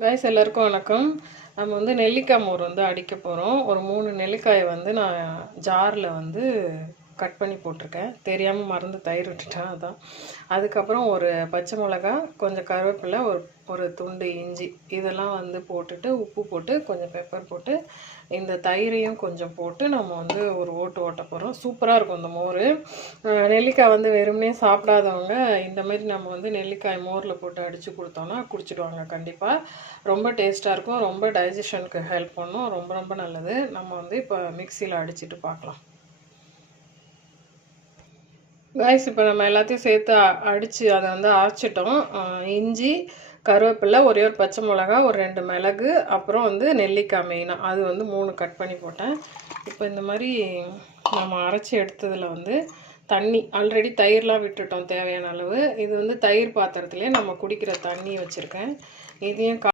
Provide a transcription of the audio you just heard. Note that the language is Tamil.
கைஸ் எல்லாருக்கும் வணக்கம். நம்ம வந்து நெல்லிக்காய் மோர் வந்து அடிக்க போகிறோம். ஒரு 3 நெல்லிக்காயை வந்து நான் ஜாரில் வந்து கட் பண்ணி போட்டிருக்கேன். தெரியாமல் மறந்து தயிர் விட்டுட்டேன், அதான். அதுக்கப்புறம் ஒரு பச்சை மிளகா, கொஞ்சம் கருவேப்பிலை, ஒரு துண்டு இஞ்சி, இதெல்லாம் வந்து போட்டுட்டு உப்பு போட்டு கொஞ்சம் பெப்பர் போட்டு இந்த தயிரையும் கொஞ்சம் போட்டு நம்ம வந்து ஒரு ஓட்ட போகிறோம். சூப்பராக இருக்கும் இந்த மோர். நெல்லிக்காய் வந்து வெறுமனே சாப்பிடாதவங்க இந்தமாரி நம்ம வந்து நெல்லிக்காய் மோரில் போட்டு அடித்து கொடுத்தோன்னா குடிச்சிடுவாங்க கண்டிப்பாக. ரொம்ப டேஸ்ட்டாக இருக்கும், ரொம்ப டைஜஷனுக்கு ஹெல்ப் பண்ணும், ரொம்ப ரொம்ப நல்லது. நம்ம வந்து இப்போ மிக்சியில் அடிச்சுட்டு பார்க்கலாம். கைஸ் இப்போ நம்ம எல்லாத்தையும் சேர்த்து அடித்து அதை வந்து அரைச்சிட்டோம். இஞ்சி, கருவேப்பிலை, ஒரே ஒரு பச்சை மிளகா, ஒரு 2 மிளகு, அப்புறம் வந்து நெல்லிக்காய் மெயினாக அது வந்து 3 கட் பண்ணி போட்டேன். இப்போ இந்த மாதிரி நம்ம அரைச்சி எடுத்ததில் வந்து தண்ணி ஆல்ரெடி தயிர்லாம் விட்டுட்டோம் தேவையான அளவு. இது வந்து தயிர் பாத்திரத்துலேயே நம்ம குடிக்கிற தண்ணி வச்சுருக்கேன். இதையும்